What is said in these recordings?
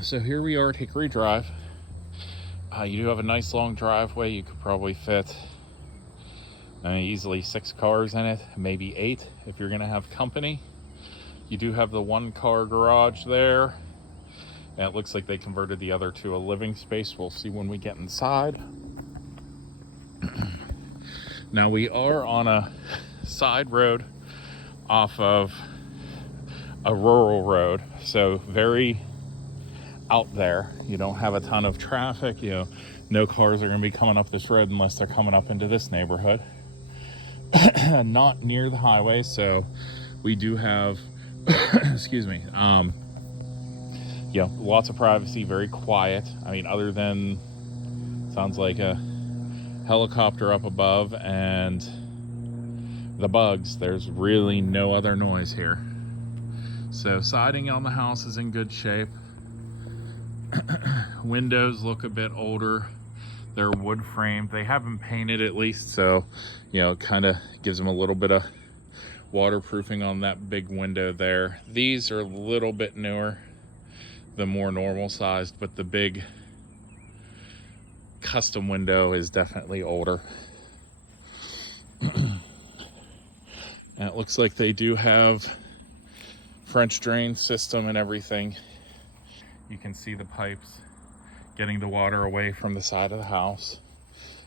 So here we are at Hickory Drive. You do have a nice long driveway. You could probably fit easily 6 cars in it, maybe 8 if you're going to have company. You do have the 1-car garage there, and it looks like they converted the other to a living space. We'll see when we get inside. Now we are on a side road off of a rural road, so very out there. You don't have a ton of traffic. No cars are going to be coming up this road unless they're coming up into this neighborhood. Not near the highway, so we do have excuse me, lots of privacy, very quiet. I mean, other than sounds like a helicopter up above and the bugs, there's really no other noise here. So siding on the house is in good shape. Windows look a bit older. They're wood framed. They have them painted at least, so it kind of gives them a little bit of waterproofing on that big window there. These are a little bit newer, the more normal sized, but the big custom window is definitely older. And it looks like they do have French drain system and everything. You can see the pipes getting the water away from the side of the house,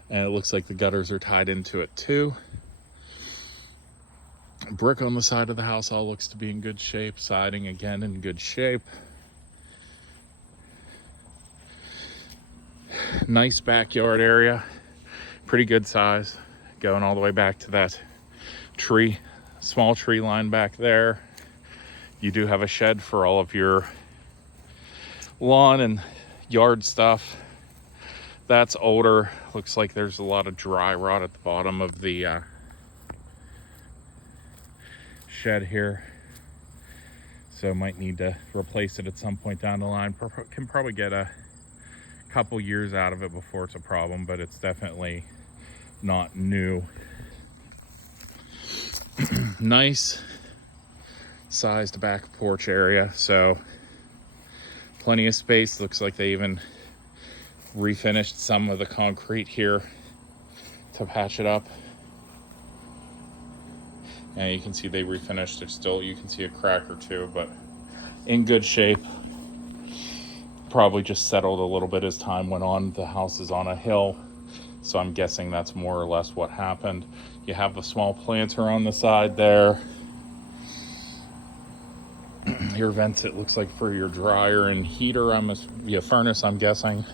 and it looks like the gutters are tied into it too. Brick on the side of the house all looks to be in good shape. Siding again in good shape. Nice backyard area, pretty good size, going all the way back to that tree, small tree line back there. You do have a shed for all of your lawn and yard stuff. That's older. Looks like there's a lot of dry rot at the bottom of the shed here, so might need to replace it at some point down the line. Can probably get a couple years out of it before it's a problem, but it's definitely not new. Nice sized back porch area, so plenty of space. Looks like they even refinished some of the concrete here to patch it up. And you can see they refinished it still. You can see a crack or two, but in good shape. Probably just settled a little bit as time went on. The house is on a hill, so I'm guessing that's more or less what happened. You have the small planter on the side there. Your vents, it looks like, for your dryer and heater, furnace, I'm guessing.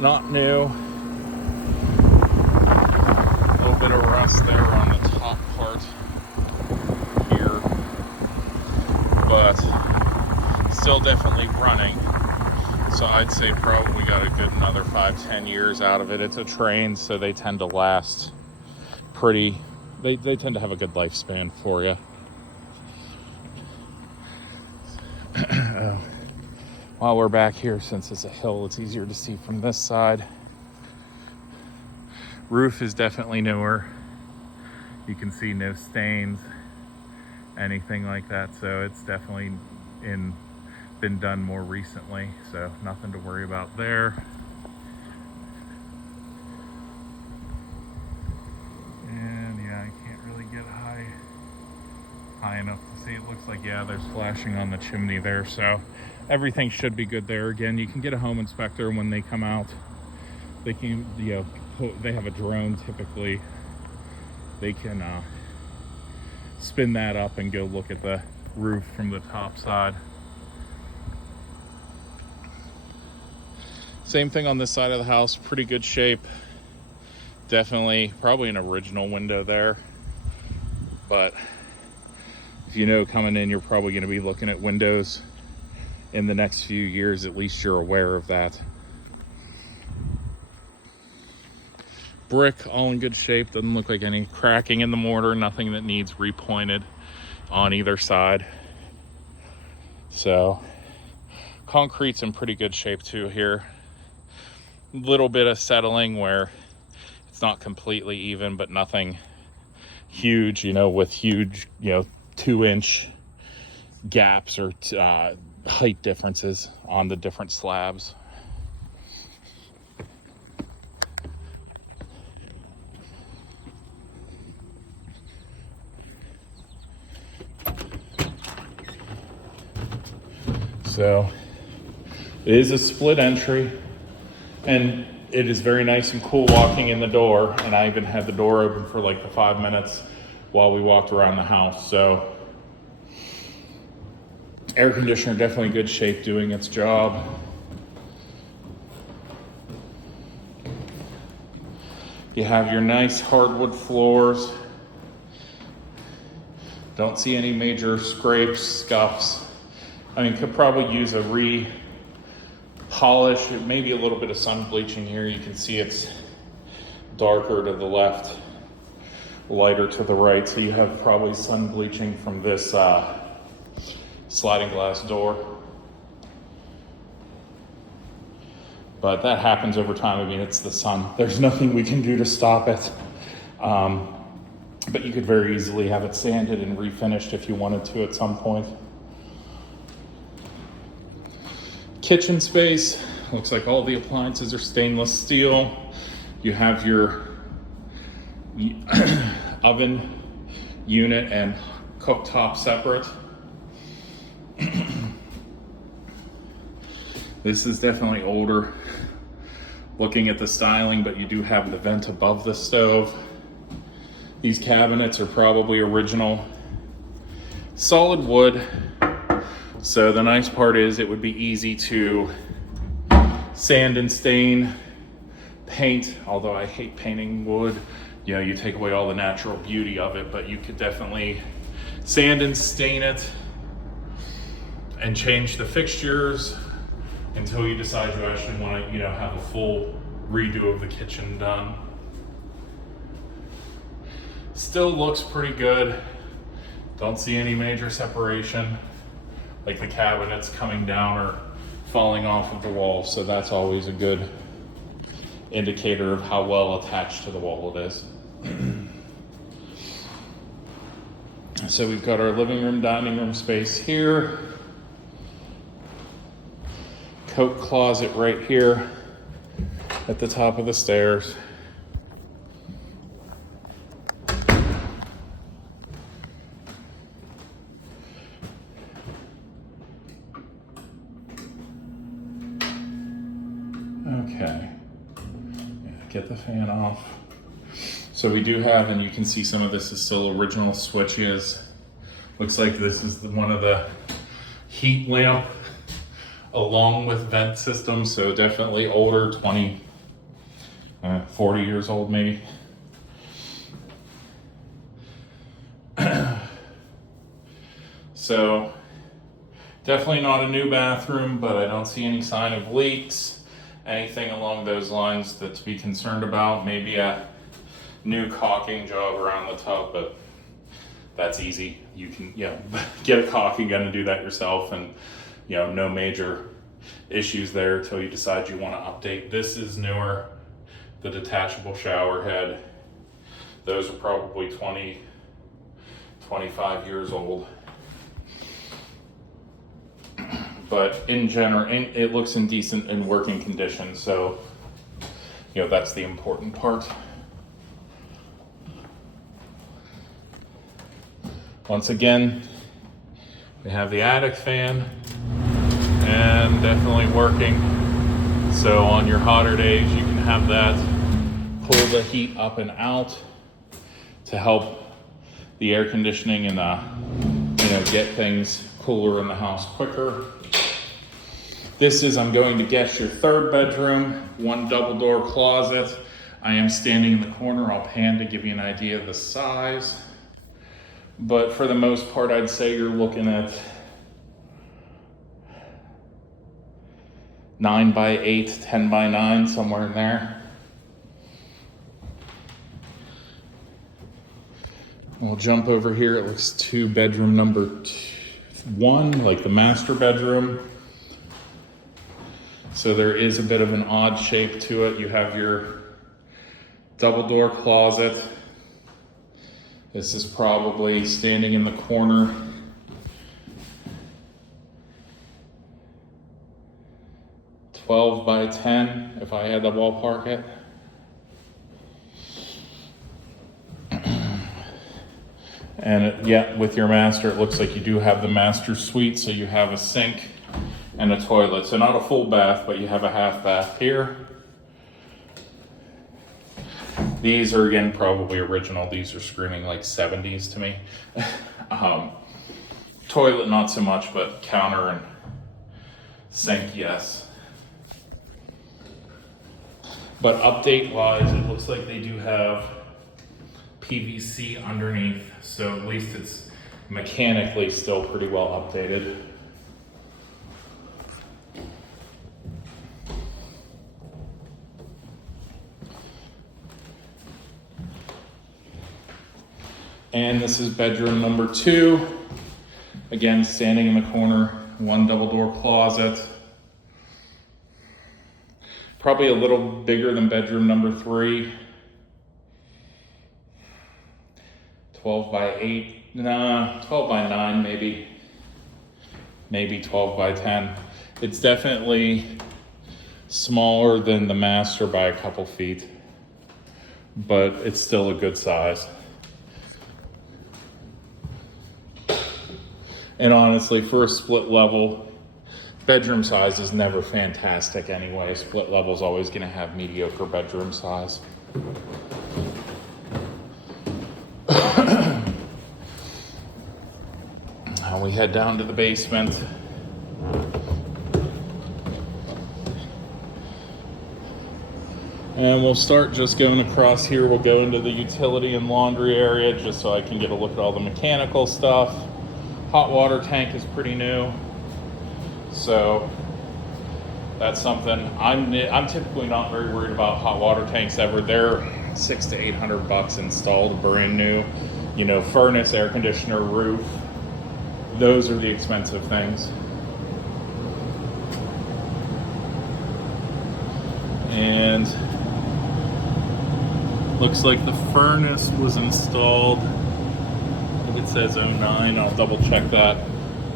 Not new. A little bit of rust there on the top part here, but still definitely running. So I'd say probably got a good another 5-10 years out of it. It's a train, so they tend to last pretty, they tend to have a good lifespan for you. While we're back here, since it's a hill, it's easier to see from this side. Roof is definitely newer. You can see no stains, anything like that, so it's definitely been done more recently, so nothing to worry about there. And yeah, I can't really get high enough to see. It looks like, yeah, there's flashing on the chimney there, so everything should be good there. Again, you can get a home inspector when they come out. They can, they have a drone typically. They can spin that up and go look at the roof from the top side. Same thing on this side of the house, pretty good shape. Definitely, probably an original window there. But if coming in, you're probably going to be looking at windows in the next few years. At least you're aware of that. Brick, all in good shape. Doesn't look like any cracking in the mortar. Nothing that needs repointed on either side. So concrete's in pretty good shape too here. Little bit of settling where it's not completely even, but nothing huge, with huge, 2-inch gaps or height differences on the different slabs. So it is a split entry, and it is very nice and cool walking in the door. And I even had the door open for like the 5 minutes while we walked around the house. So air conditioner definitely good shape, doing its job. You have your nice hardwood floors. Don't see any major scrapes, scuffs. I mean, could probably use a re-polish, maybe a little bit of sun bleaching here. You can see it's darker to the left, lighter to the right. So you have probably sun bleaching from this sliding glass door. But that happens over time. I mean, it's the sun. There's nothing we can do to stop it. But you could very easily have it sanded and refinished if you wanted to at some point. Kitchen space, looks like all the appliances are stainless steel. You have your oven unit and cooktop separate. This is definitely older looking at the styling, but you do have the vent above the stove. These cabinets are probably original solid wood. So the nice part is it would be easy to sand and stain, paint, although I hate painting wood. You take away all the natural beauty of it, but you could definitely sand and stain it and change the fixtures until you decide you actually want to, have a full redo of the kitchen done. Still looks pretty good. Don't see any major separation, like the cabinets coming down or falling off of the wall. So that's always a good indicator of how well attached to the wall it is. So we've got our living room, dining room space here. Coat closet right here at the top of the stairs. Okay, get the fan off. So we do have, and you can see some of this is still original switches. Looks like this is one of the heat lamp along with vent system. So definitely older, 20, 40 years old maybe. So definitely not a new bathroom, but I don't see any sign of leaks, anything along those lines that to be concerned about. Maybe a new caulking job around the tub, but that's easy. You can, get a caulking gun and do that yourself, and no major issues there until you decide you want to update. This is newer, the detachable shower head. Those are probably 20, 25 years old. But in general, it looks in decent and working condition. So, that's the important part. Once again, we have the attic fan and definitely working. So on your hotter days, you can have that pull the heat up and out to help the air conditioning and get things cooler in the house quicker. This is, I'm going to guess, your third bedroom, one double door closet. I am standing in the corner. I'll pan to give you an idea of the size. But for the most part, I'd say you're looking at 9 by 8, 10 by 9, somewhere in there. We'll jump over here. It looks 2 bedroom number 1, like the master bedroom. So there is a bit of an odd shape to it. You have your double door closet. This is probably standing in the corner. $12 by $10 if I had to ballpark it. And yeah, with your master, it looks like you do have the master suite, so you have a sink and a toilet. So not a full bath, but you have a half bath here. These are, again, probably original. These are screaming like 70s to me. Toilet, not so much, but counter and sink, yes. But update-wise, it looks like they do have PVC underneath, so at least it's mechanically still pretty well updated. And this is bedroom number 2. Again, standing in the corner, one double door closet. Probably a little bigger than bedroom number 3. 12 by 8, nah, 12 by 9 maybe. Maybe 12 by 10. It's definitely smaller than the master by a couple feet, but it's still a good size. And honestly, for a split level, bedroom size is never fantastic anyway. Split level is always going to have mediocre bedroom size. Now we head down to the basement. And we'll start just going across here. We'll go into the utility and laundry area just so I can get a look at all the mechanical stuff. Hot water tank is pretty new, so that's something. I'm typically not very worried about hot water tanks ever. They're $600 to $800 installed, brand new. You know, furnace, air conditioner, roof. Those are the expensive things. And looks like the furnace was installed. It says 09. I'll double check that.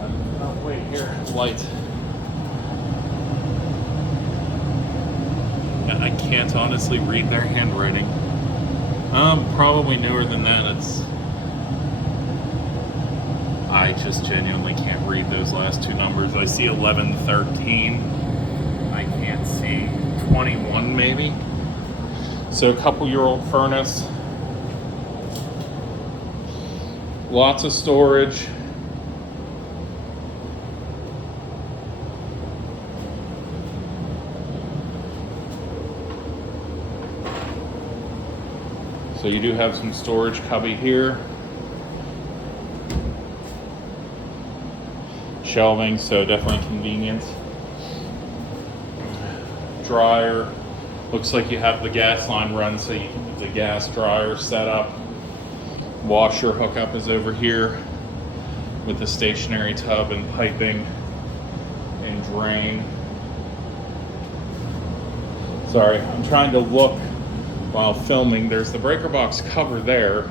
Oh, wait, here, light. I can't honestly read their handwriting. Probably newer than that. I just genuinely can't read those last two numbers. I see 1113. I can't see 21 maybe. So a couple-year-old furnace. Lots of storage. So you do have some storage cubby here. Shelving, so definitely convenient. Dryer. Looks like you have the gas line run, so you can have the gas dryer set up. Washer hookup is over here with the stationary tub and piping and drain. Sorry, I'm trying to look while filming. There's the breaker box cover there.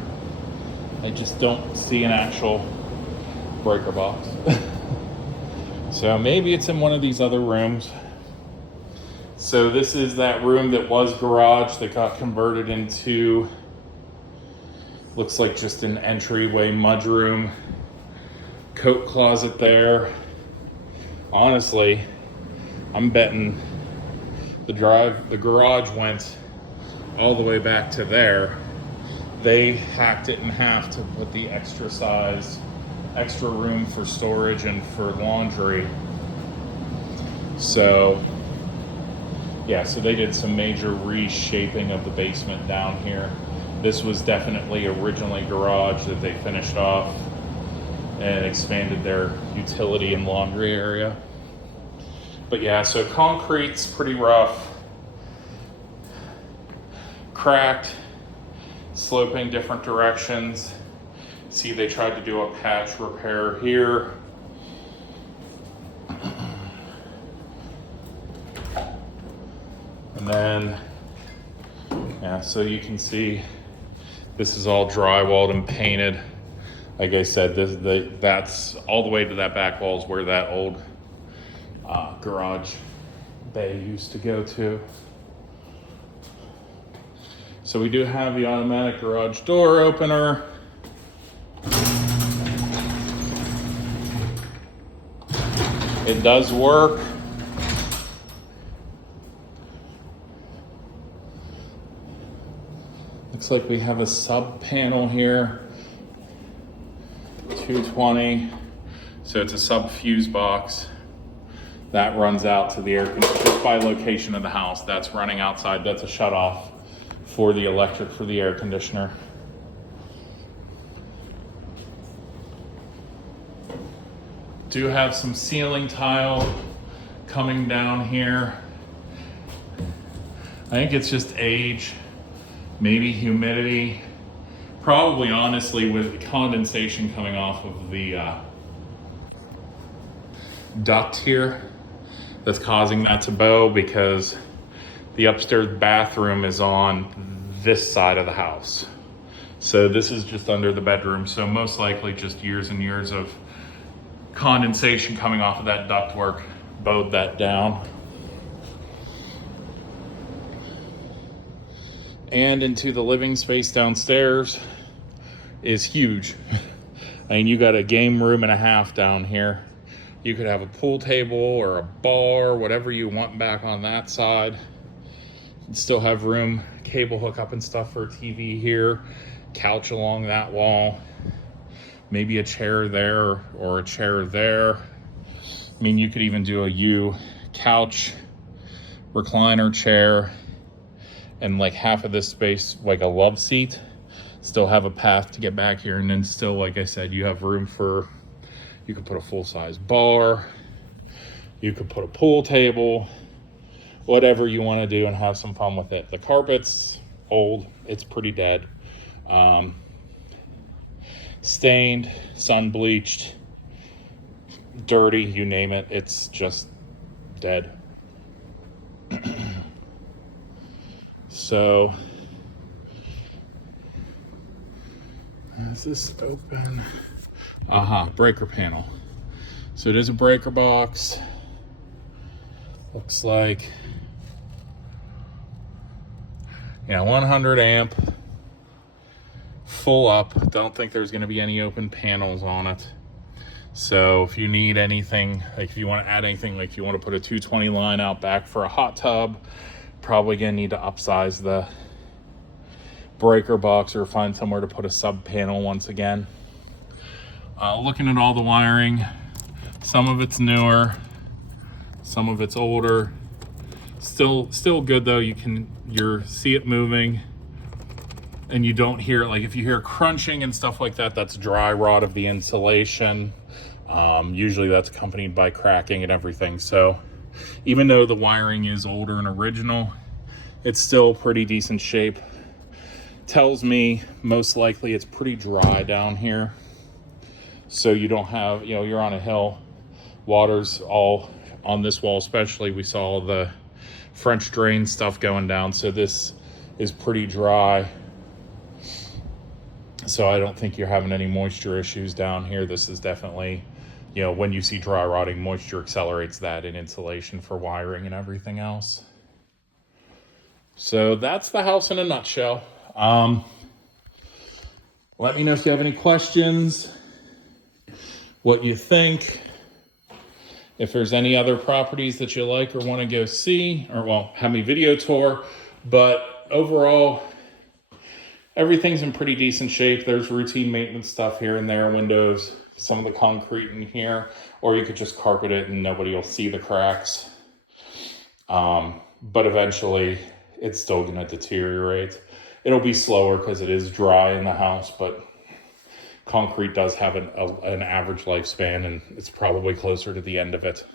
I just don't see an actual breaker box. So maybe it's in one of these other rooms. So this is that room that was garage that got converted into, looks like just an entryway mudroom. Coat closet there. Honestly, I'm betting the garage went all the way back to there. They hacked it in half to put the extra room for storage and for laundry. So yeah, so they did some major reshaping of the basement down here. This was definitely originally garage that they finished off and expanded their utility and laundry area. But yeah, so concrete's pretty rough, cracked, sloping different directions. See, they tried to do a patch repair here. And then, yeah, so you can see This is all drywalled and painted. Like I said, that's all the way to that back wall is where that old garage bay used to go to. So we do have the automatic garage door opener. It does work. Looks like we have a sub panel here, 220. So it's a sub fuse box that runs out to the air conditioner. Just by location of the house, that's running outside. That's a shut off for the electric for the air conditioner. Do have some ceiling tile coming down here. I think it's just age, maybe humidity, probably honestly with condensation coming off of the duct here that's causing that to bow, because the upstairs bathroom is on this side of the house. So this is just under the bedroom. So most likely just years and years of condensation coming off of that ductwork bowed that down. And into the living space downstairs is huge. I mean, you got a game room and a half down here. You could have a pool table or a bar, whatever you want back on that side. You still have room, cable hookup and stuff for a TV here, couch along that wall, maybe a chair there or a chair there. I mean, you could even do a U couch, recliner chair, and like half of this space, like a love seat. Still have a path to get back here, and then still, like I said, you have room for, you could put a full-size bar, you could put a pool table, whatever you want to do and have some fun with it. The carpet's old, it's pretty dead. Stained, sun bleached, dirty, you name it, it's just dead. So, is this open? Breaker panel. So it is a breaker box. Looks like, yeah, 100 amp, full up. Don't think there's going to be any open panels on it. So if you need anything, like if you want to add anything, like if you want to put a 220 line out back for a hot tub, probably going to need to upsize the breaker box or find somewhere to put a sub panel once again. Looking at all the wiring, some of it's newer, some of it's older. Still good though. You see it moving, and you don't hear it. Like if you hear crunching and stuff like that, that's dry rot of the insulation. Usually that's accompanied by cracking and everything. So even though the wiring is older and original, it's still pretty decent shape. Tells me most likely it's pretty dry down here. So you don't have, you're on a hill. Water's all on this wall, especially. We saw the French drain stuff going down. So this is pretty dry. So I don't think you're having any moisture issues down here. This is definitely, when you see dry rotting, moisture accelerates that in insulation for wiring and everything else. So that's the house in a nutshell. Let me know if you have any questions, what you think, if there's any other properties that you like or want to go see, or have me video tour. But overall, everything's in pretty decent shape. There's routine maintenance stuff here and there, windows, some of the concrete in here, or you could just carpet it and nobody will see the cracks. But eventually it's still going to deteriorate. It'll be slower because it is dry in the house, but concrete does have an average lifespan, and it's probably closer to the end of it.